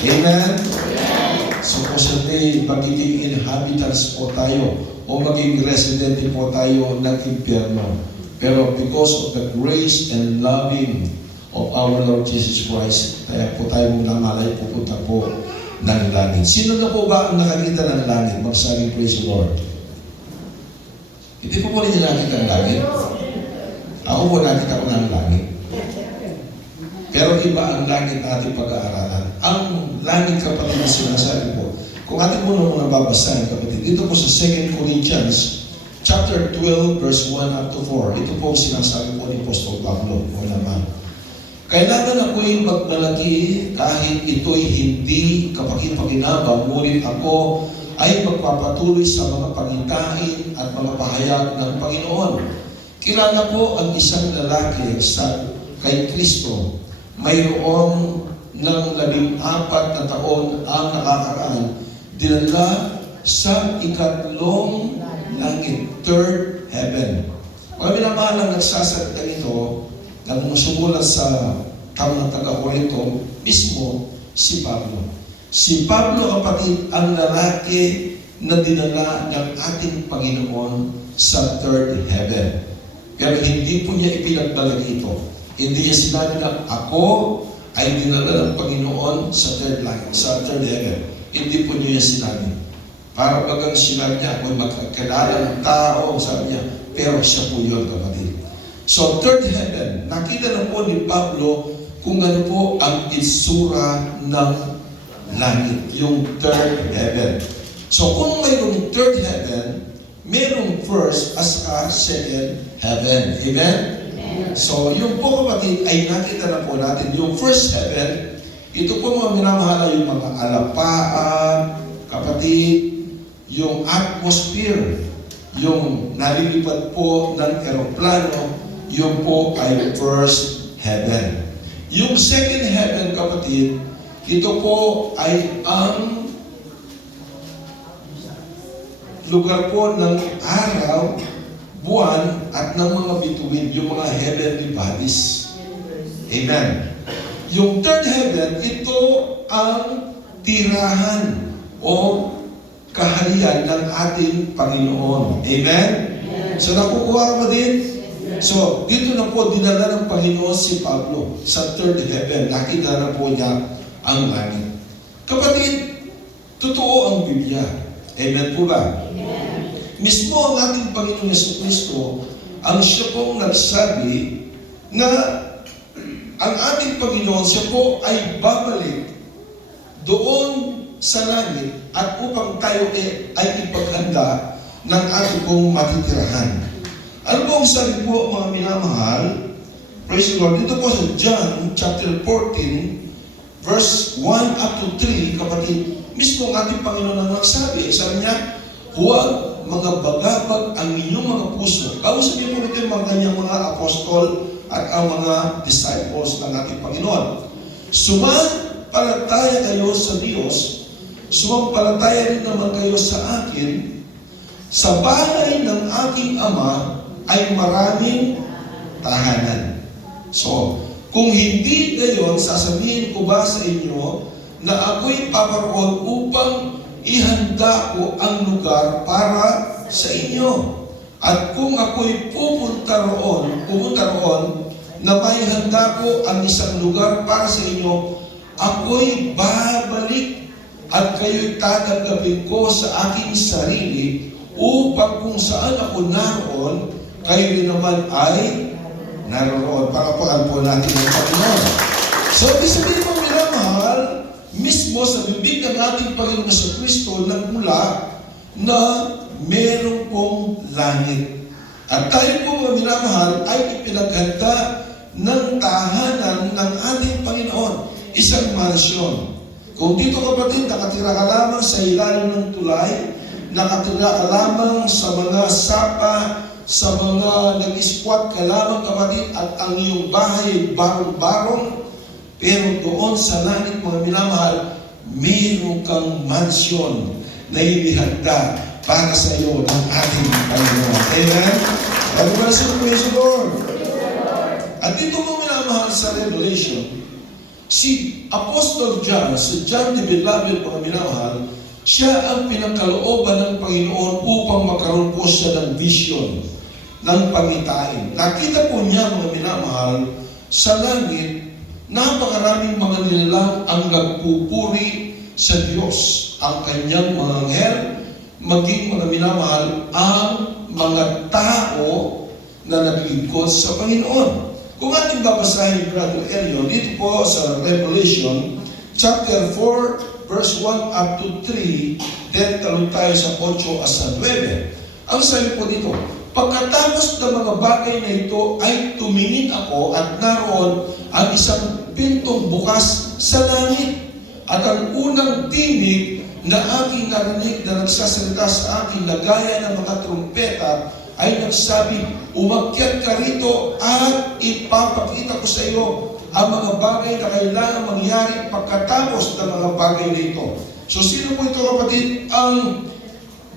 Amen? So posibleng magiging inhabitants po tayo o maging residente po tayo ng impyerno. Pero because of the grace and loving of our Lord Jesus Christ, kaya po tayo mong namalay pupunta po ng langit. Sino na po ba ang nakakita ng langit? Magsabing praise the Lord. Hindi po po rin nakita ng langit. Ako po nakita ko ng langit. Pero iba ang langit na ating pag-aaralan. Ang langit, kapatid, na sinasabi po, kung ating muna muna babasahin, kapatid, dito po sa 2 Corinthians chapter 12, verse 1 up to 4, ito po sinasabi po ni Apostol Pablo, o naman, kailangan ako'y magmalaki kahit ito'y hindi kapaki-pakinabang, ngunit ako ay magpapatuloy sa mga paghitain at mga pahayag ng Panginoon. Kilala ko ang isang lalaki sa kay Kristo, mayroon ng 14 na taon ang nakakaraan, dinala sa ikatlong langit, third heaven. Pag minamahalang nagsasalita nito, nang sumulat sa taong ng taga-Korinto, mismo si Pablo. Si Pablo, kapatid, ang lalaki na dinala ng ating Panginoon sa third heaven. Pero hindi po niya ipinagbalag ito. Hindi niya sinabi na ako ay dinala ng Panginoon sa third heaven. Hindi po niya sinabi. Para bagang sinabi niya, ako'y magkakilala ng tao, sabi niya, pero siya po yun, kapatid. So, third heaven, nakita na po ni Pablo kung ano po ang itsura ng langit, yung third heaven. So, kung mayroong third heaven, mayroong first as a second heaven. Amen? So, yung po, kapatid, ay nakita na po natin. Yung first heaven, ito po mga minamahala yung mga alapaan, kapatid, yung atmosphere, yung nalilipad po ng eroplano, yung po ay first heaven. Yung second heaven, kapatid, ito po ay ang lugar po ng araw, buwan, at ng mga bituin, yung mga heavenly bodies. Amen. Yung third heaven, ito ang tirahan o kaharian ng ating Panginoon. Amen? So nakukuha mo din? So, dito na po dinala ng Panginoon si Pablo sa third heaven. Nakita na po niya ang langit. Kapatid, totoo ang Biblia. Amen po ba? Amen. Mismo ang ating Panginoon Jesucristo, ang siya pong nagsabi na ang ating Panginoon, siya po ay babalik doon sa langit at upang tayo ay ipaghanda ng ating pong matitirahan. Ano po ang sabi po, mga minamahal? Praise the Lord. Dito po sa John chapter 14, verse 1 up to 3, kapatid, mismo ang ating Panginoon ang nagsabi. Sabi niya, huwag mga bagabag ang inyong mga puso. Kausapin po natin mga kanyang mga apostol at ang mga disciples ng ating Panginoon. Sumampalataya kayo sa Diyos, sumampalataya rin naman kayo sa akin. Sa bahay ng aking Ama ay maraming tahanan. So, kung hindi gayon, sasabihin ko ba sa inyo na ako'y paparoon upang ihanda ko ang lugar para sa inyo. At kung ako'y pupunta roon, na may handa ko ang isang lugar para sa inyo, ako'y babalik at kayo'y tatanggapin ko sa aking sarili upang kung saan ako naroon, kayo rin naman ay naroon. Pakapakan po natin ang Panginoon. So, ibig sabihin mo, minamahal, mismo sa bibig ng ating Panginoon sa Kristo nagmula na meron pong langit. At tayo po, mga minamahal, ay ipinaghanda ng tahanan ng ating Panginoon. Isang mansyon. Kung dito, kapatid, nakatira ka lamang sa ilalim ng tulay, nakatira ka lamang sa mga sapa, sa mga nag-squat ka lamang, kapatid, at ang iyong bahay barong-barong, pero doon sa langit, mga minamahal, mayroon kang mansyon na inihanda para sa iyo ng ating Panginoon. Amen? Praise the Lord. At dito, mga minamahal, sa Revelation, Si Apostol John, si John the Beloved, mga minamahal, siya ang pinagkalooban ng Panginoon upang magkaroon po siya ng vision, ng pangitain. Nakita po niya, mga minamahal, sa langit, napakaraming mga nilalang ang nagpupuri sa Diyos. Ang kanyang mga anghel, maging mga minamahal, ang mga tao na naglingkod sa Panginoon. Kung ating babasahin, Brother Elio, dito po sa Revelation, chapter 4, verse 1 up to 3, then talong tayo sa 8 at sa 9. Ang sabi po dito, pagkatapos ng mga bagay na ito ay tumingin ako at naroon ang isang pintong bukas sa langit. At ang unang tinig na aking narinig na nagsasalita sa akin na gaya ng mga trumpeta ay nagsabi, umakyat ka rito at ipapakita ko sa iyo ang mga bagay na kailangan mangyari pagkatapos ng mga bagay na ito. So sino po ito, kapatid? Ang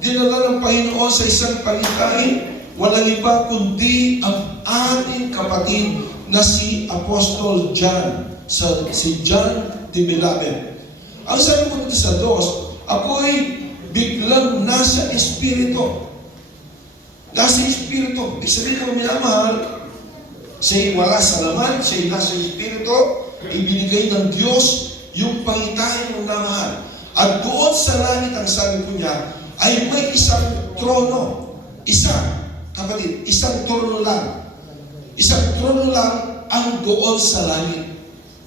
dinala ng Panginoon sa isang pangitain, walang iba kundi ang ating kapatid na si Apostol John, si John the Beloved. Ang sabi ko dito sa 2, ako'y biglang nasa Espiritu. Nasa Espiritu. Ibig sabihin ko, minamahal, siya'y wala sa laman, siya'y nasa Espiritu, ibinigay ng Diyos yung pangitain ng namahal. At doon sa langit, ang sabi ko niya, ay may isang trono. Isa, kapatid, isang trono lang. Isang trono lang ang doon sa langit.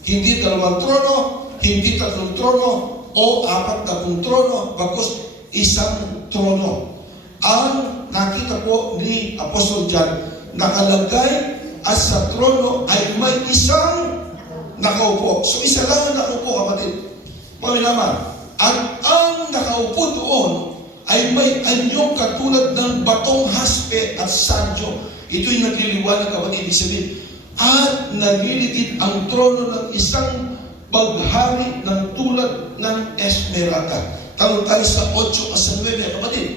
Hindi dalawang trono, hindi tatlong trono, o 40 trono, bagkus isang trono. Ang nakita po ni Apostol John, nakalagay at sa trono ay may isang nakaupo. So isa lang ang nakaupo, kapatid. Pamilaman. At ang nakaupo doon ay may anyong katulad ng batong haspe at sadyo. Ito'y nagliliwanag, kapatid. Ibig sabihin, at nagilitid ang trono ng isang paghari ng tulad ng esmeralda. Tanong tayo sa 8 at sa 9, kapatid.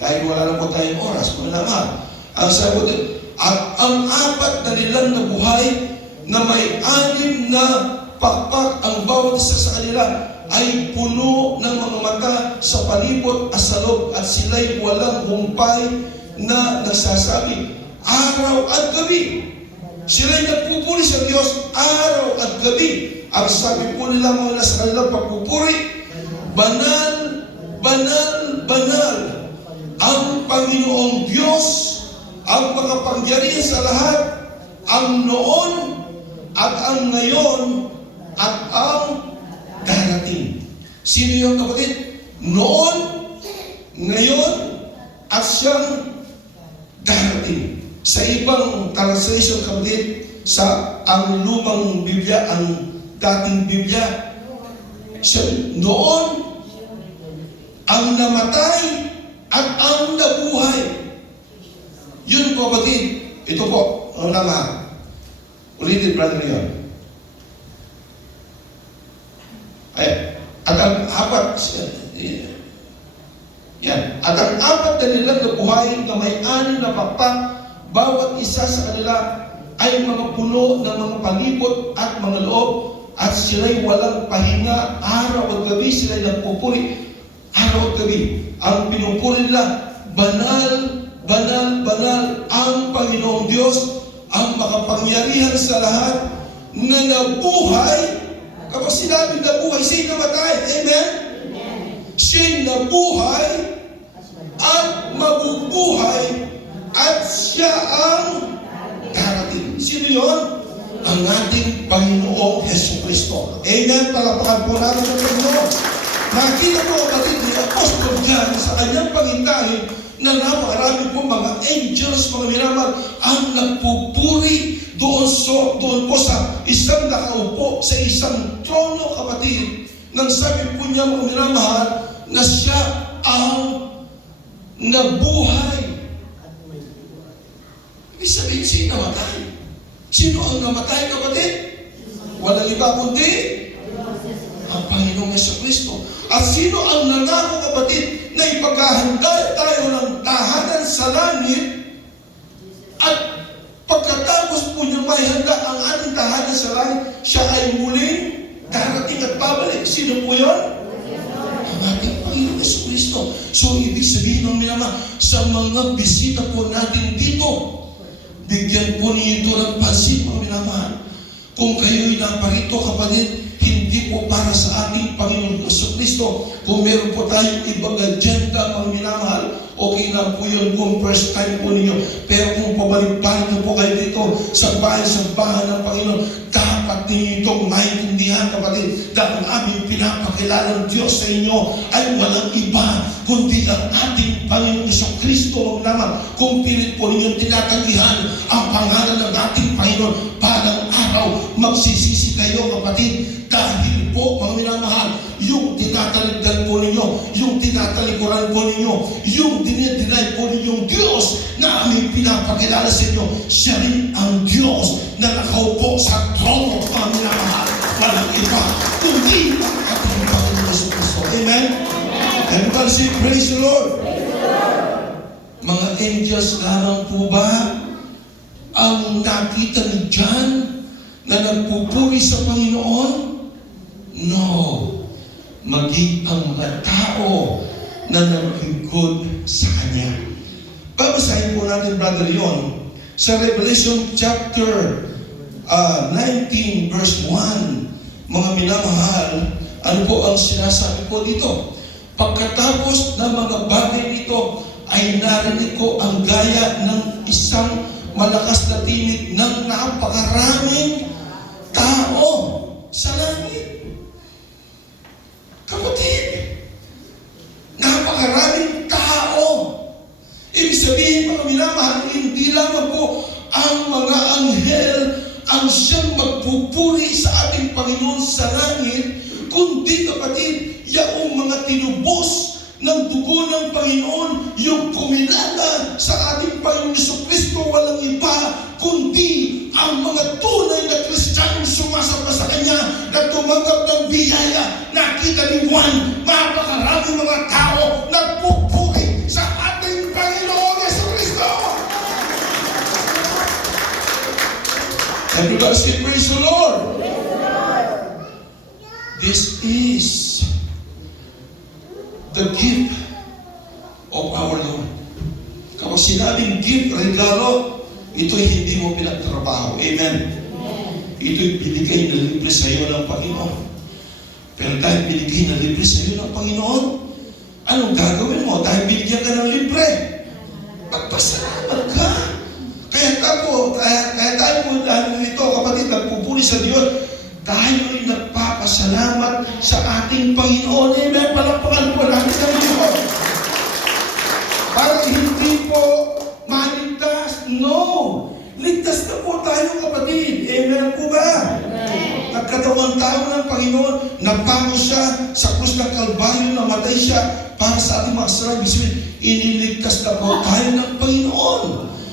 Dahil wala na po tayong oras, pamilaman. Ang sabi ko din, at ang apat na nilang na buhay na may 6 na pakpak ang bawat isa sa kanila ay puno ng mga mata sa palibot at sa loob at sila'y walang humpay na nagsasabi araw at gabi. Sila'y nagpupuri sa Diyos araw at gabi. Ang sabi po nila mga nasa kanilang pagpupuri, banal, banal, banal ang Panginoong Diyos, ang makapangyarihan sa lahat, ang noon at ang ngayon at ang darating. Sino yung kapatid? Noon, ngayon, at siyang darating. Sa ibang translation, kapatid, sa ang lumang Biblia, ang dating Biblia, siya noon, ang namatay, at ang nabuhay. Yun po, kapatid. Ito po, ang naman. Ulitin, brother yun. Ay, at ang apat, yan. At ang apat na nilang nabuhay na may 6 na pakpak, bawat isa sa kanila ay mga puno ng mga palibot at mga loob, at sila'y walang pahinga, araw at gabi, sila'y nagpupuri, araw at gabi. Ang pinupuri nila, banal, banal, banal ang Panginoong Diyos, ang makapangyarihan sa lahat, na nabuhay. Kapag sinabi nabuhay, siya'y namatay. Amen? Siya'y nabuhay at mabubuhay at siya ang darating. Sino yun? Ang ating Panginoong Jesucristo. Amen? Palapakan po natin ang Panginoon. Nakita po, kapatid, ni Apostol John sa kanyang pangintahin na napakarami po mga angels, mga minamahal, ang nagpupuri doon po sa isang nakaupo sa isang trono, kapatid, nang sabi po niya, mga minamahal, na siya ang nabuhay. Ibig sabihin, sino namatay? Sino ang namatay, kapatid? Walang iba kundi ang Panginoong Jesucristo. At sino ang nangako, kapatid, na ipaghahanda tayo ng tahanan sa langit, at pagkatapos po niyang may handa ang ating tahanan sa langit, siya ay muling kapatid, sino po yun? Ang ating Panginoon Jesucristo. So, ibig sabihin ng minama, sa mga bisita po natin dito, bigyan po ninyo ito ng pansin, mga minamahal. Kung kayo'y naparito, kapatid, hindi po para sa ating Panginoon Jesucristo. Kung meron po tayong ibang agenda, mga minamahal, okay lang po yun kung first time po ninyo. Pero kung pabalik-balik na po kayo dito sa bahay ng Panginoon, dapat ninyo itong maintindihan, kapatid, dahil ang aming pinapakilalang Diyos sa inyo ay walang iba, kundi ang ating Panginoon Jesucristo lamang. Kung pilit po ninyong tinatanggihan ang pangalan ng ating Panginoon, parang araw, magsisisi kayo, kapatid, dahil po, mga minamahal, yung tinataligdan po ninyo, yung tinatalikuran po ninyo, yung dinidinay po ninyong Diyos na aming pinapakilala sa inyo, siya rin ang Diyos na nakaupo sa trono, mga minamahal. Walang iba, kundi ang ating Panginoon Jesucristo. Amen? Everybody say, praise the Lord. Mga angels lamang po ba ang nakita ni John na nagpupuri sa Panginoon? No. Maging ang mga tao na naglingkod sa Kanya. Babasahin po natin, Brother Leon, sa Revelation chapter 19 verse 1. Mga minamahal, ano po ang sinasabi po dito? Pagkatapos ng mga bagay nito, ay narinig ko ang gaya ng isang malakas na tinig ng napakaraming tao sa langit. Kapatid, napakaraming tao. Ibig sabihin, mga minamahal, hindi lamang po ang mga anghel ang siyang magpupuri sa ating Panginoon sa langit, kundi, kapatid, yaong mga tinubos ng dugo ng Panginoon, yung kumilala sa ating Panginoon Jesucristo, walang iba, kundi ang mga tunay na Kristiyanong sumasamba sa Kanya na tumanggap ng biyaya. Nakita ni Juan, mapakaraming mga tao nagpupuri sa ating Panginoon Jesucristo. Everybody say, praise the Lord. This is the gift of our Lord. Kapag sinabing gift, regalo, ito'y hindi mo pinagtrabaho. Amen. Ito'y binigay na libre sa iyo ng Panginoon. Pero dahil binigay na libre sa iyo ng Panginoon, anong gagawin mo? Dahil binigyan ka ng libre, magpasalamat ka. Kaya tayo po dahil nito, kapatid, nagpupuri sa Diyos, tayo'y nagpapasalamat sa ating Panginoon. Amen. Palakpakan po natin sa Diyos. Para hindi po maligtas. No. Ligtas na po tayo, kapatid. Amen po ba? Amen. Nagkatawang tao ng Panginoon, napango siya sa krus ng Kalbaryo, namatay siya para sa ating mga kasalanan. Iniligtas na po tayo ng Panginoon.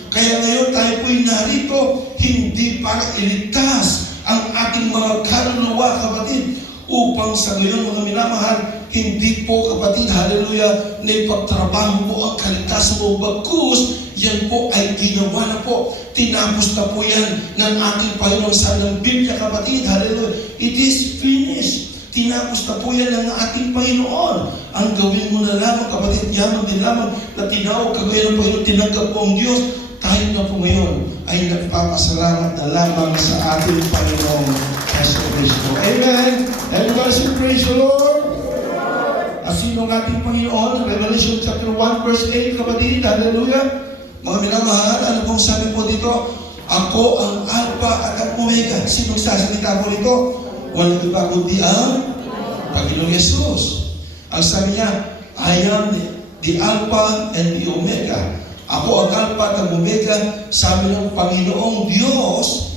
Kaya ngayon tayo po'y narito, hindi para iligtas ang ating mga kaluluwa, kapatid, upang sa ngayon, mga minamahal, hindi po, kapatid, hallelujah, na ipagtrabaho po ang kaligtasan mo, bagkus, yan po ay ginawa na po. Tinapos na po yan ng ating Panginoon sa ng Biblia, kapatid, hallelujah. It is finished. Tinapos na po yan ng ating Panginoon. Ang gawin mo na lamang, kapatid, yaman din lamang na tinawag ka ngayon ng Panginoon, tinanggap po ang Diyos. Tayo na po ngayon ay nagpapasalamat na lamang sa ating Panginoong Jesucristo. Amen! Everybody say, praise the Lord! At sino ang ating Panginoon? Revelation chapter 1 verse 8, kapatid, hallelujah! Mga minamahal, ano pong sabi po dito? Ako ang Alpha at ang Omega. Sinong sasalita po dito? Walang iba kundi ang Panginoong Yesus. Ang sabi niya, I am the Alpha and the Omega. Ako ang Alpha at ang Omega, sabi ng Panginoong Diyos,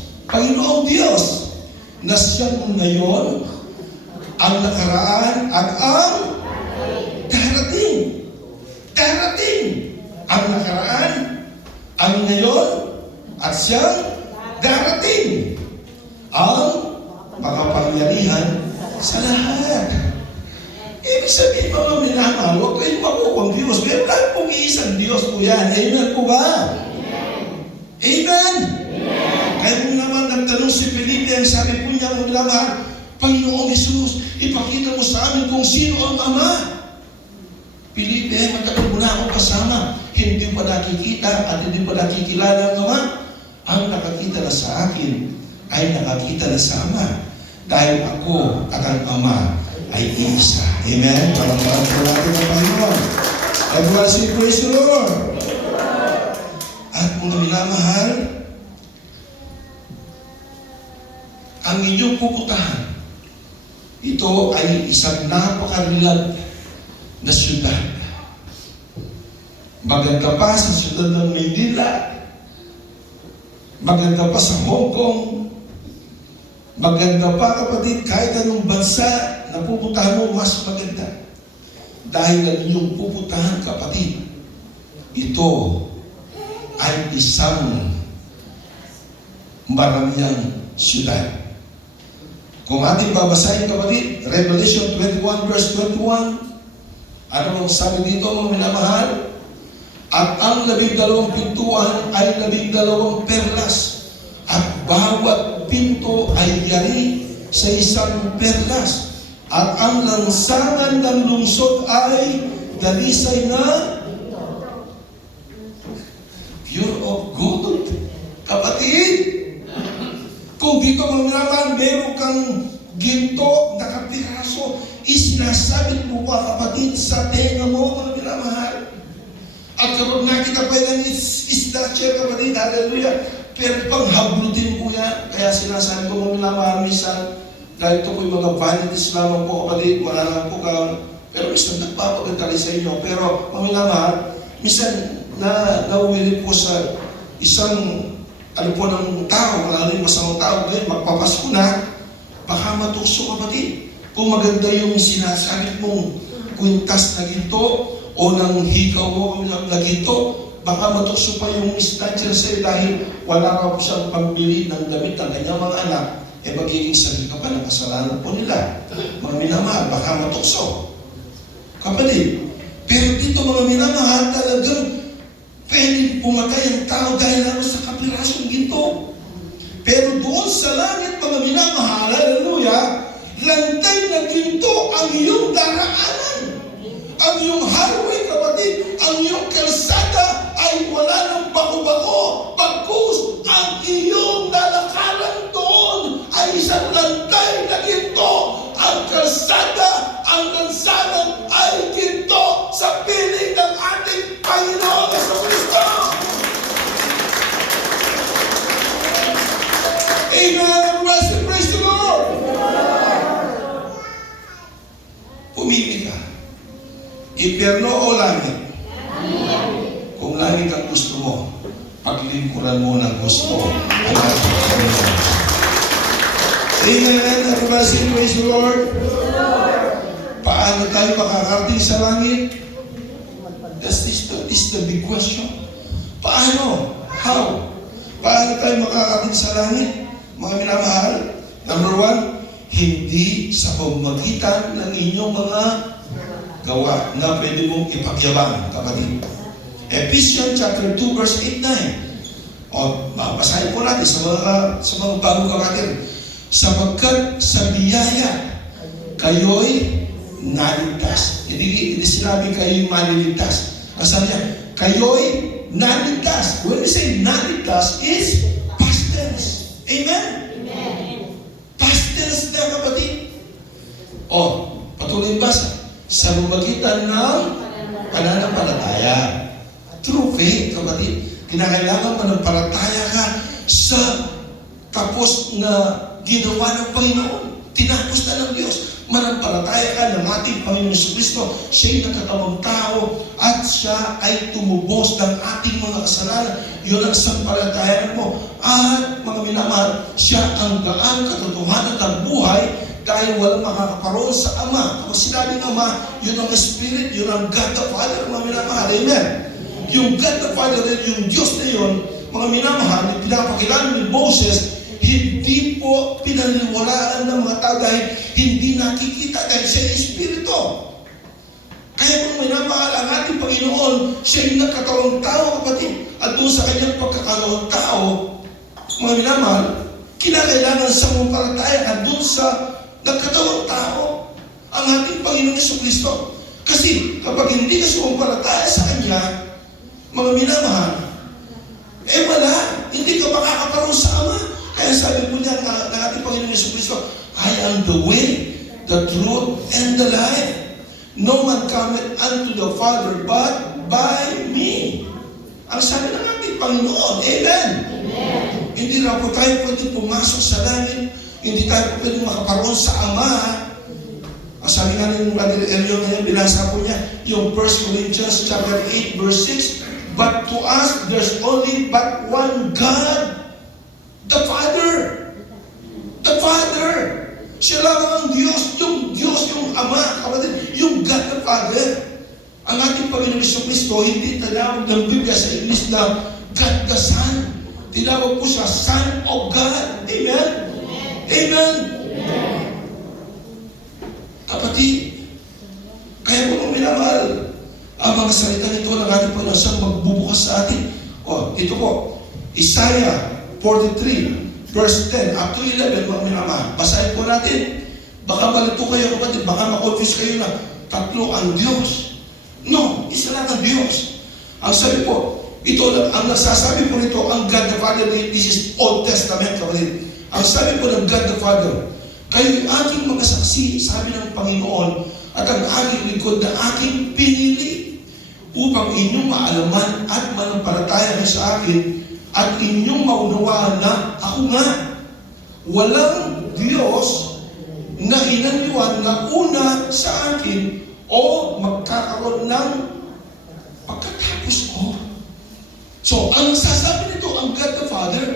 na siyang ngayon, ang nakaraan at ang darating. Ang nakaraan, ang ngayon, at siyang darating. Ang makapangyarihan sa lahat. Ibig sabihin, mga minamahal, huwag kayong makukonfuse. Meron lang pong iisang Diyos po yan. Amen po ba? Amen? Kaya kung naman nagtanong si Felipe, ang sabi po niya, mga minamahal, Panginoong Jesus, ipakita mo sa amin kung sino ang Ama. Felipe, matagal mo na akong kasama. Hindi pa nakikita at hindi pa nakikilala ang Ama. Ang nakakita na sa akin ay nakakita na sa Ama. Dahil ako at ang Ama ay isa. Amen? Palangpalan po natin ang Panginoon. Everyone say, praise the Lord. At mga minamahal, ang inyong puputahan, ito ay isang napakarilag na syudad. Maganda pa sa syudad ng Maynila, maganda pa sa Hong Kong, maganda pa kapatid, kahit anong bansa na pupuntahan mo, mas maganda. Dahil ang inyong pupuntahan kapatid, ito ay isang maraming syudad. Kung ating babasahin kapatid, Revelation 21 verse 21, ano bang sabi dito mga minamahal? At ang 12 pintuan ay 12 perlas, at bawat pinto ay yari sa isang perlas. At ang lansangan ng lungsod ay dalisay na pure of gold. Kapatid, kung dito mga minamahal, meron kang ginto na kapiraso, isinasabit mo pa kapatid sa tenga mo mga minamahal. At kapag nakita pa yan, isda siya kapatid, hallelujah. Pero pang hablutin po yan. Kaya sinasabi ko mga minamahal, minsan, dahil ito po yung mga vanities lamang po kapatid, wala lang po ka, pero minsan nagpapagandali sa inyo. Pero mga minamahal, minsan nauwili po sa isang ano po ng tao, lalo yung masamang tao, ngayon magpapasko na, baka matukso kapatid. Kung maganda yung sinasabit mong kwintas na ginto, o ng hikaw mo na ginto, baka matukso pa yung snatcher sa'yo dahil wala raw po siyang pambili ng damit ng kanyang mga anak, magiging sabi ka pa ng kasalanan po nila. Mga minamahal, baka matukso. Kapatid, pero dito mga minamahal, talagang pwede pumatay ang tao dahil lang sa kapirasong ginto. Pero doon sa langit, mga minamahal, hallelujah, lantay na ginto ang iyong daraanan. Ang iyong highway, kapatid, ang iyong kalsada ay wala ng bako-bako. Bagkus, ang iyong lalakaran doon ay isang lantay na ginto. Ang kalsada, ang lansangan ay ginto sa piling ng ating Panginoong Jesucristo. Amen. Praise the Lord. Pumili ka. Impyerno o langit? Kung langit ang gusto mo, paglingkuran mo ng gusto ang ating Panginoon. Amen. Everybody praise the Lord. Paano tayo makakarating sa langit? This is the big question. Paano? How? Paano tayo makakarating sa langit? Mga minamahal, number 1, hindi sa pamagitan ng inyong mga gawa na pwede mong ipagyabang, kapatid. Ephesians chapter 2 verse 8-9. O, babasahin po natin sa mga bagong kapatid. Sapagkat sa biyaya, kayo'y naligtas. Hindi sinabi kayo'y maliligtas. Ang niya, kayo'y naligtas. When we say naligtas, is past tense. Amen? Amen. Past tense na, kapatid. O, patuloy basa. Sa pamagitan ng pananampalataya. True faith, kapatid. Kinakailangan manampalataya ka sa tapos na ginawa ng Panginoon. Tinapos na ng Diyos. Manampalataya ka ng ating Panginoon Jesucristo. Siya'y nakatawang tao at siya ay tumubos ng ating mga kasalanan. Yun ang sampalatayan mo. At mga minamahal, siya ang daan, katotohanan at buhay dahil walang makakaparoon sa Ama. Kapag sinabing Ama, yun ang Spirit, yun ang God the Father, mga minamahal. Amen. Yung God the Father, yung Diyos na yun, mga minamahal, pinapakilala ni Moses, hindi po pinaniwalaan ng mga tao dahil hindi nakikita dahil siya ay Espiritu. Kaya kung minamahal ang ating Panginoon, siya yung nagkatawang tao, kapatid. At doon sa kanyang pagkakatawang tao, mga minamahal, kinakailangan sa mampalataya at doon sa nagkatawang tao ang ating Panginoon Jesucristo. Kasi kapag hindi ka sumampalataya sa Kanya, mga minamahal, wala, hindi ka makakaparoon sa Ama. Kaya sabi po niya ng ating Panginoon Jesucristo, I am the way, the truth, and the life. No man cometh unto the Father but by me. Ang sabi ng ating Panginoon, Amen. Amen. Hindi na po tayo pwede pumasok sa langit, hindi tayo pwede makaparoon sa Ama. Ang sabi nga ng Brother Elio ngayon, binasa po niya, yung 1 Corinthians chapter 8, verse 6, but to us, there's only but one God, the Father. The Father. Siya lang ang Diyos, yung Ama, kapatid, yung God the Father. Ang ating Panginoon Jesucristo, hindi tinawag ng Biblia sa English na God the Son. Tinawag po siya Son of God. Amen? Amen? Amen. Kapatid, kaya po nung minamahal, ang mga salita nito ng ating Panginoon siyang magbubukas sa atin. Ito po, Isaiah 43, verse 10 up to 11, mga minamahal. Basahin po natin. Baka malito kayo, kapatid, baka ma-confuse kayo na tatlo ang Diyos. No, isa lang ang Diyos. Ang sabi po, ito lang, ang nagsasabi po nito, ang God the Father, this is Old Testament, kapatid. Ang sabi po ng God the Father, kayo'y aking mga saksi, sabi ng Panginoon, at ang aking likod na aking pinili, upang inyong maalaman at manampalataya sa akin, at inyong maunawaan na ako nga. Walang Diyos na inanyuan na una sa akin o magkakaroon ng pagkatapos ko. So, ang sasabi nito, ang God the Father,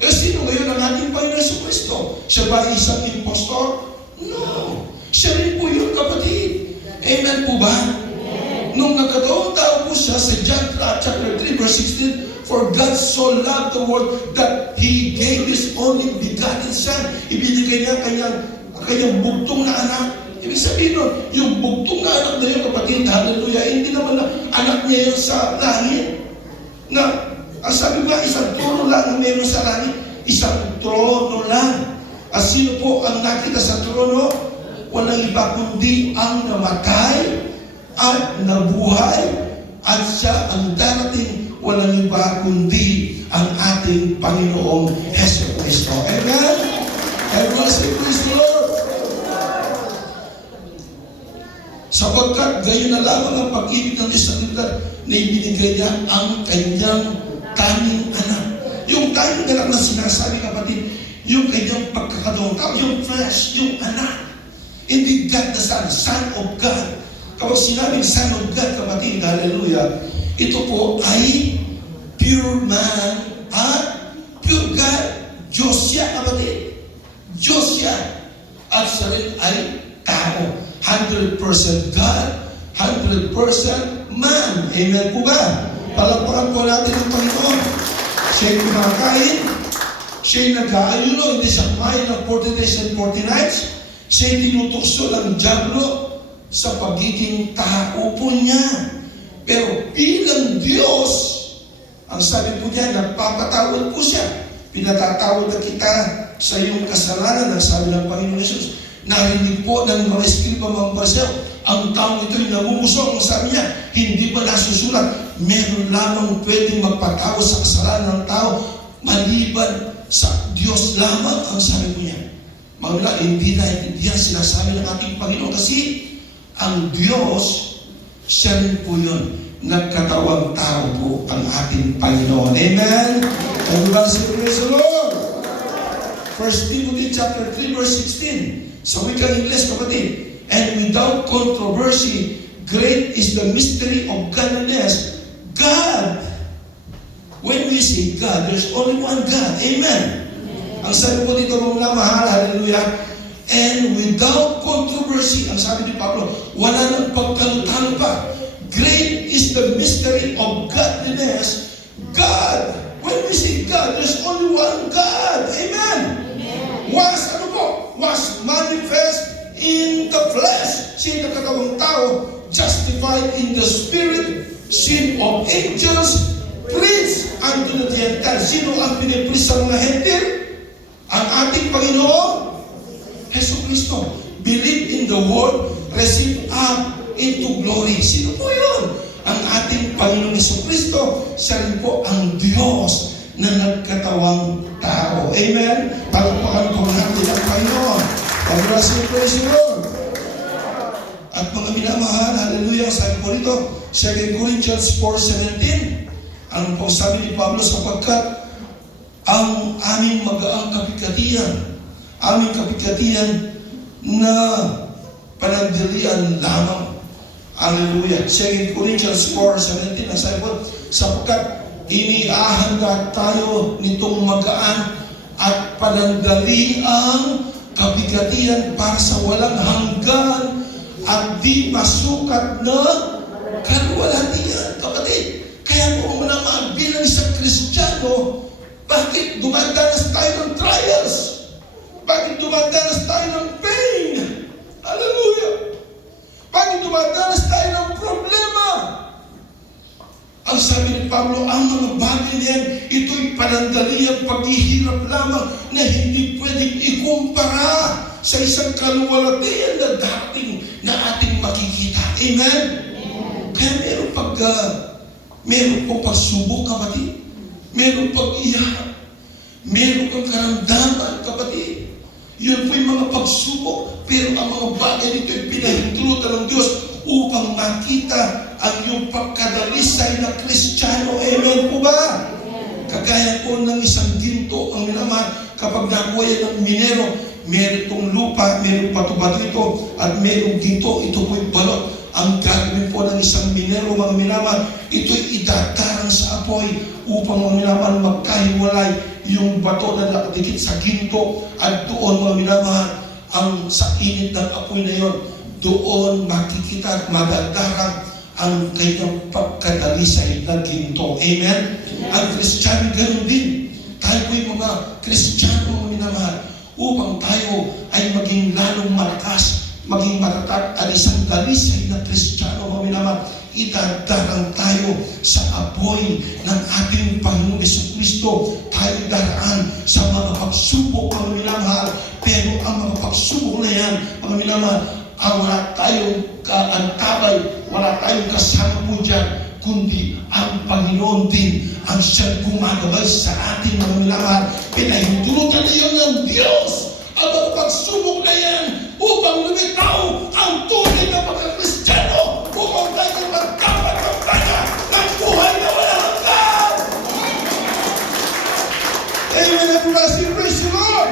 sino ngayon ang ating Panginoon Jesucristo? Siya ba isang impostor? No. Siya rin po yun, kapatid. Amen po ba? Amen. Nung nagkataong tao po siya sa John chapter 3, verse 16, for God so loved the world that He gave His only begotten Son. Ibinigay niya kanyang bugtong na anak. Ibig sabihin nun, yung bugtong na anak na yun, kapatid, hallelujah, hindi naman na anak niya yun sa langit. Na, ang sabi ba, isang trono lang ang meron sa langit. Isang trono lang. At sino po ang nakita sa trono? Walang iba kundi ang namatay at nabuhay. At siya ang darating, walang iba kundi ang ating Panginoong Jesucristo. Amen? Everyone say, praise the Lord. Sapagkat gayon na lamang ang pag-ibig ng Diyos sa lugar na ibinigay niya ang kanyang tanging anak. Yung tanging anak na sinasabi, kapatid, yung kanyang pagkakataong tao, yung flesh, yung anak. Hindi God the Son, Son of God. Kapag sinabing Son of God, kapatid, hallelujah, ito po ay pure man at pure God. Diyos siya, kapatid. Diyos siya. At siya rin ay tao. 100% God, 100% man. Amen po ba? Palakpakan po natin ang Panginoon. Siya'y kumakain, siya'y nag-aayuno, hindi siya kumain ng 40 days and 40 nights. Siya'y tinutukso ng dyablo sa pagiging tao po niya. Pero bilang Diyos, ang sabi po niya, nagpapatawad po siya. Pinatatawad na kita sa iyong kasalanan, ang sabi ng Panginoon Jesus. Narinig po ng mga Eskriba, mga Pariseo, ang taong ito'y namumusok. Ang sabi niya, hindi ba nasusulat? Meron lamang pwedeng magpatawad sa kasalanan ng tao maliban sa Diyos lamang, ang sabi po niya. Mga hindi yan sinasabi ng ating Panginoon kasi ang Diyos, siya rin po yun. Nagkatawang tao po ang ating Panginoon. Amen? Everybody say, praise the Lord! 1 Timothy chapter 3, verse 16. Sa wikang Ingles, kapatid, and without controversy, great is the mystery of godliness. God, when we say God, there's only one God. Amen. Ang sabi po dito, mga mahal, hallelujah, and without controversy, ang sabi ni Pablo, wala nang pagkalutang pa. Great is the mystery of godliness. God, when we say God, there's only one God. Amen. Was manifest in the flesh. Siya nakatawang tao, justified in the spirit, sin of angels, preached unto the Gentiles. Sino ang pinipreach sa mga hentil? Ang ating Panginoon Jesu Kristo. Believe in the Word, receive up into glory. Sino po yun? Ang ating Panginoong Jesu Kristo. Siya rin po ang Diyos na nagkatawang tao. Amen? Palakpakan po natin ang Panginoon. Pag-blessing, praise the Lord. At mga minamahal, hallelujah, sabi po rito, 2 Corinthians 4:17, ano po sabi ni Pablo, sapagkat ang aming magaang aming kapigatian na panandalian lamang. Hallelujah. 2 Corinthians 4:17, ang sabi po, sapagkat iniahanda tayo nitong magaan at panandaliang kabigatian para sa walang hanggan at di masukat na kaluwalhatian. Kapatid, kaya po naman bilang isang Kristiyano, bakit dumadanas tayo ng trials? Bakit dumadanas tayo ng pain? Hallelujah! Bakit dumadanas tayo ng problema? Ang sabi ni Pablo, ang mga bagay niyan, ito'y panandaliang paghihirap lamang na hindi pwedeng ikumpara sa isang kaluwalhatian na dating na ating makikita. Amen? Kaya meron pong pagsubok, kapatid. Meron pag-iyak. Meron kang karamdaman, kapatid. Yun po yung mga pagsubok. Pero ang mga bagay nito ay pinahintulutan ng Diyos upang makita ang iyong pagkadalisay na Kristiyano. Amen po ba? Kagaya po ng isang ginto, ang minamahal, kapag nakuha yan ng minero, meron itong lupa, meron patubad ito, at merong ginto, ito po'y balot. Ang gagawin po ng isang minero, mga minamahal, ito'y idadarang sa apoy upang mga minamahal magkahiwalay yung bato na nakadikit sa ginto, at doon, mga minamahal, ang sa init ng apoy na yon, doon makikita at madadarang ang kanyang pagkadalisay na ginto. Amen? Ang Kristiyano ganoon din. Tayo po yung mga Kristiyano, mga minamahal, upang tayo ay maging lalong malakas, maging matatag at isang dalisay na Kristiyano, mga minamahal, idadarang tayo sa apoy ng ating Panginoong Jesucristo. Tayo daraan sa mga pagsubok, mga minamahal. Pero ang mga pagsubok na yan, mga minamahal, wala tayong kaantabay, wala tayong kasama po dyan, kundi ang Panginoon din ang siyang gumagabay sa ating mga minamahal. Pinahintulutan na yun ng Diyos ang mga pagsubok na yan upang lumitaw ang tunay na pagka-Kristiyano, upang tayo magkapat ng kanya ng buhay na walang hanggan. Amen na praise the Lord.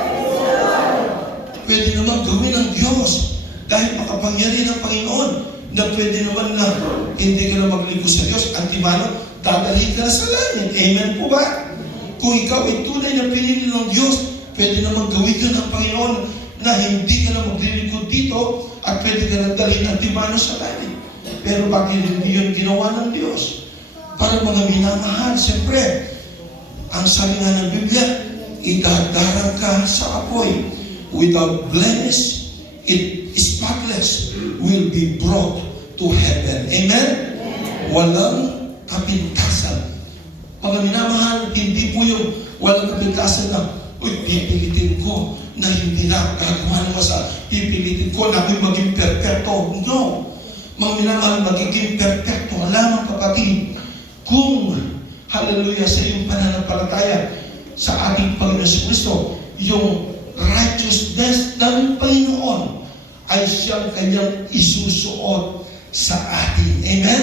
Pwede naman gawin ng Diyos dahil makapangyari ng Panginoon na pwede naman na hindi ka na maglingkod sa Diyos, antimano, dadalhin ka na sa langit. Amen po ba? Kung ikaw ay tunay na pinili ng Diyos, pwede naman gawin ka ng Panginoon na hindi ka na maglilingkod dito at pwede ka na dalhin antimano sa langit. Pero bakit hindi yun ginawa ng Diyos? Para mga minamahal, siyempre, ang sabi nga ng Biblia, idadarang ka sa apoy without blemish, spotless, will be brought to heaven. Amen? Walang kapintasan. Mga minamahal, hindi po yung walang kapintasan na, pipilitin ko na hindi na gagawa ng masama. Pipilitin ko na ako'y maging perfecto. No. Mga minamahal, magiging perfecto. Lamang kapatid, kung, hallelujah, sa iyong pananampalataya sa ating Panginoon Jesucristo, yung righteousness ng Panginoon ay siyang kanyang isusuot sa atin. Amen?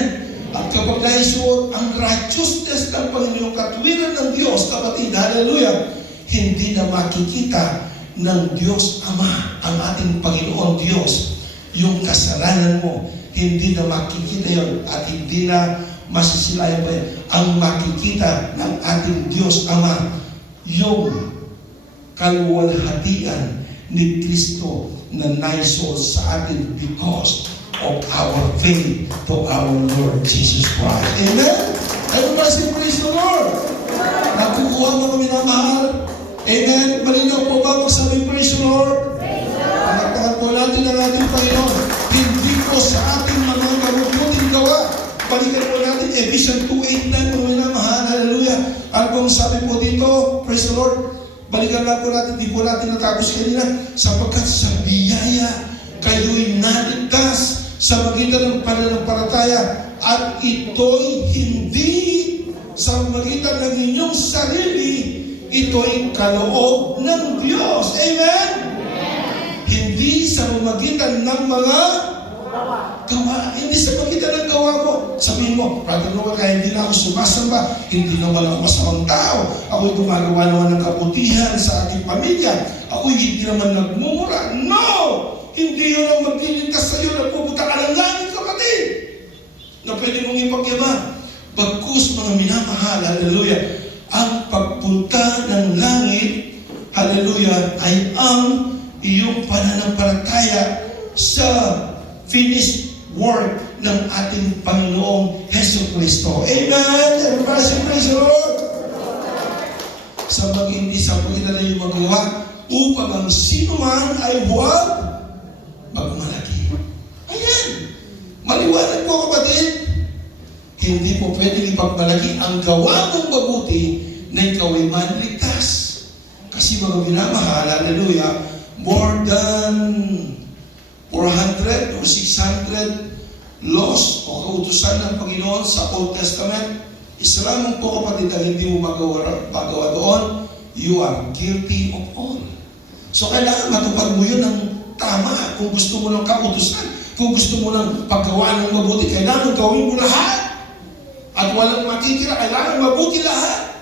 At kapag naisuot ang righteousness ng Panginoon, katwiran ng Diyos, kapatid, hallelujah, hindi na makikita ng Diyos Ama, ang ating Panginoon Diyos, yung kasalanan mo, hindi na makikita yun at hindi na masisilayan pa yun. Ang makikita ng ating Diyos Ama, yung kaluwalhatian ni Kristo na naisuot sa atin because of our faith to our Lord Jesus Christ. Amen? Everybody say praise the Lord. Nakukuha mga minamahal. Amen? Malinaw po ba magsabi praise the Lord? Palakpakan po natin ang ating Panginoon. Hindi po sa ating mga mabubuting gawa. Balikan po natin Ephesians 2:8 na mga minamahal. Hallelujah. Ang kung sabi po dito, praise the Lord, Balikan lang po natin, di po natin natapos kanina, sapagkat sa biyaya, kayo'y naligtas sa magitan ng pananampalataya, at ito'y hindi sa magitan ng inyong sarili, ito'y kaloob ng Diyos. Amen? Hindi sa magitan ng mga gawa. Hindi sa magitan ng gawa mo. Sabihin mo, Brother Noel, kaya hindi na ako sumasamba, hindi naman ako masamang tao, ako'y gumagawa naman ng kabutihan sa aking pamilya, ako'y hindi naman nagmumura. No! Hindi yun ang magliligtas sa iyo na pupunta ka ng langit, kapatid, na pwede mong ipagyama. Bagkus, mga minamahal, hallelujah, ang pagpunta ng langit, hallelujah, ay ang iyong pananampalataya sa finished work ng ating Panginoong Hesus Kristo. Amen! Everybody say praise the Lord! Sa hindi sa pagkita na yung magawa, upang ang sinuman ay huwag magmalaki. Ayan! Maliwanag po, kapatid. Hindi po pwedeng ipagmalaki ang gawa mong mabuti na ikaw ay manligtas. Kasi mga minamahal, hallelujah, more than 400 or 600 laws o kautusan ng Panginoon sa Old Testament. Isa lamang po, kapatid, ang hindi mo magawa doon, you are guilty of all. So kailangan matupad mo yun ng tama. Kung gusto mo ng kautusan, kung gusto mo ng paggawa ng mabuti, kailangan gawin mo lahat. At walang matitira, kailangan mabuti lahat.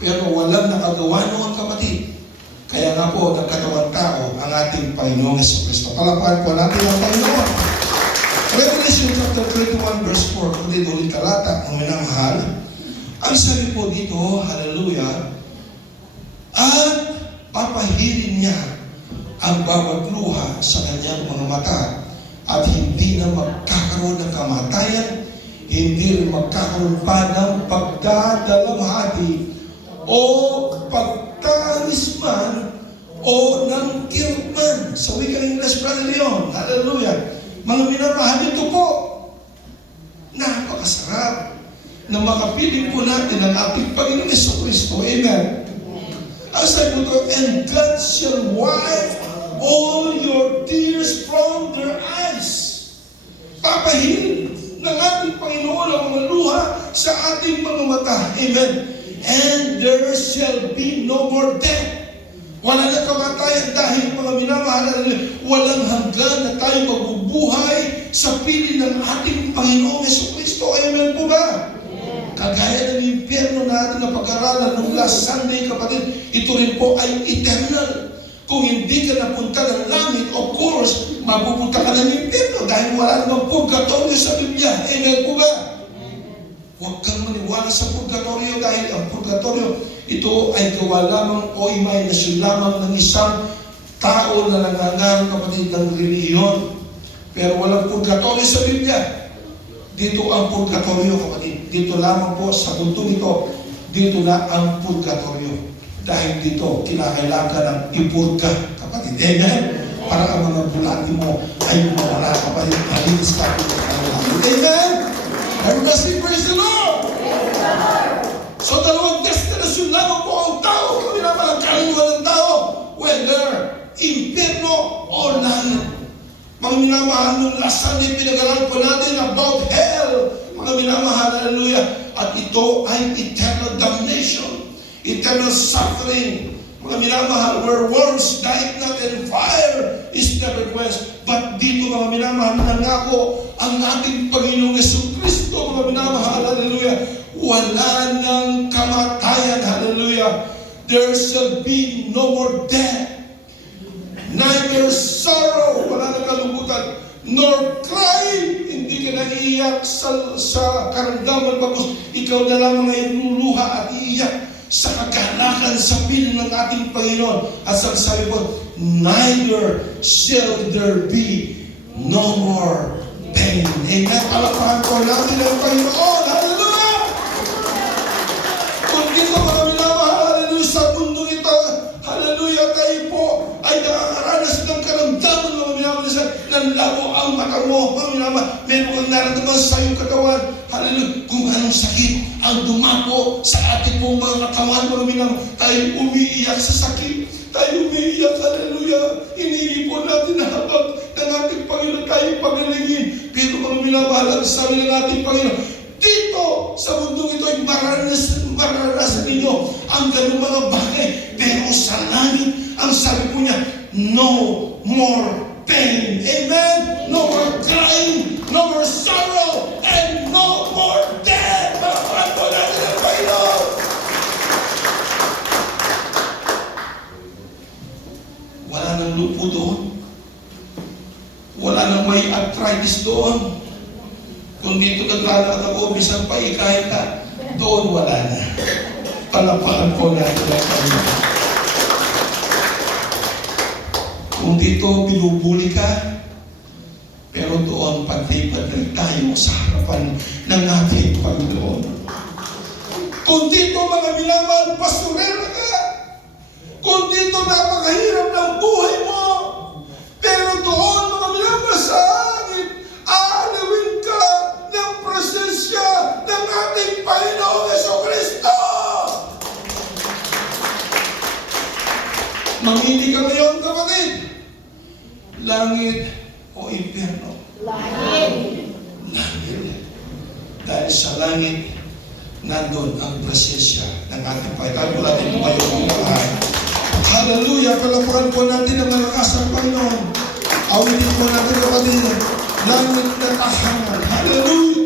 Pero walang nakagawa noon, kapatid. Kaya nga po, nagkatawang tao ang ating Panginoong Jesucristo. Palakpakan po natin ang Panginoon. Revelation chapter 21 verse 4, kapatid, ulit talata, ang minamahal. Ang sabi po dito, hallelujah, at papahirin niya ang bawat luha sa kanyang mga mata, at hindi na magkakaroon ng kamatayan, hindi rin magkakaroon pa ng pagdadalamhati o pagtangis man o ng kirot man. Sa wikang English, Brother Leon, hallelujah. Mga minamahal, ito po, napakasarap na makapiling po natin ang ating Panginoong Jesucristo. Amen. Ang sabi po ito, and God shall wipe all your tears from their eyes. Papahirin ng ating Panginoon ang mga luha sa ating mga mata. Amen. And there shall be no more death. Wala na kamatayan dahil mga minamahal, walang hanggan na tayo magbubuhay sa piling ng ating Panginoong Jesucristo. Amen po ba? Kagaya ng impyerno natin na pag-aralan nung last Sunday, kapatid, ito rin po ay eternal. Kung hindi ka napunta ng langit, of course, mapupunta ka ng impyerno dahil wala namang purgatorio sa Biblia. Amen po ba? Huwag kang maniwala sa purgatorio dahil ang purgatorio, ito ay gawa lamang o imahinasyon lamang ng isang tao na nangangarang, kapatid, ng relihiyon. Pero walang purgatorio sa Biblia. Dito ang purgatorio, kapatid. Dito lamang po sa mundong ito, dito na ang purgatorio. Dahil dito, kinakailangan ng ipurga, kapatid. Amen? Para ang mga bulati mo ay mawala, kapatid. Malinis ka po. Amen? Everybody say praise the Lord! So dalawang destinasyon lamang po ang tao. Kami naman ang kaluluwa ng tao. Whether impyerno o langit. Mga minamahal, nung last Sunday pinag-aral po natin about hell. Mga minamahal, hallelujah. At ito ay eternal damnation. Eternal suffering. Mga minamahal, where worms died not and fire is never quenched. But dito, mga minamahal, nangako ang ating Panginoong Jesucristo, mga minamahal, hallelujah. Wala ng kamatayan, hallelujah. There shall be no more death, neither sorrow, wala nang kalungkutan, nor crying, hindi ka naiiyak sa karamdaman, bagkus ikaw na lang ay luluha at iiyak sa kagalakan sa piling ng ating Panginoon. At sabi po, neither shall there be no more pain. Amen. Palakpakan po natin ang Panginoon. Hallelujah! Kung dito, mga minamahal, hallelujah, sa mundo ito, hallelujah, tayo po ay nakakaranas ng karamdaman, mga minamahal, ng labo ang mata mo, mga minamahal, meron kang nararamdaman sa iyong katawan. Hallelujah. Kung anong sakit ang dumapo sa ating pong mga katawan, mga minamahal, tayo umiiyak sa sakit. Tayo umiiyak, hallelujah. Iniipon natin na habang ng ating Panginoon tayo pagalingin. Pero mga minamahal, ang sabi ng ating Panginoon, dito sa mundong ito ay maranasan ninyo ang ganung mga bagay. Pero sa langit, ang sabi po niya, no more pain. Amen? No more crying, no more sorrow, and no more death. Mahal po natin ang Panginoon. Wala nang lupo doon. Wala nang may arthritis doon. Kung dito naglalakad ako, bisang paikain ka, doon wala na. Palapakan po natin ang Panginoon. Kung dito binubuli ka, pero doon pantay-pantay tayo sa harapan ng ating Panginoon. Kung dito mga minamahal, pasurera ka. Kung dito napakahirap ng buhay mo, pero doon mga minamahal sa langit, aalawin ka ng presensya ng ating Panginoong Jesucristo. Mamili ka ngayon, kapatid. Langit o impyerno? Langit. Langit. Dahil sa langit, nandun ang presensya ng ating Panginoon. Tayo po natin tumayo ng lahat. Hallelujah! Palapakan po natin ang malakas ng Panginoon. Awitin po natin, kapatid. Langit na tahanan. Hallelujah!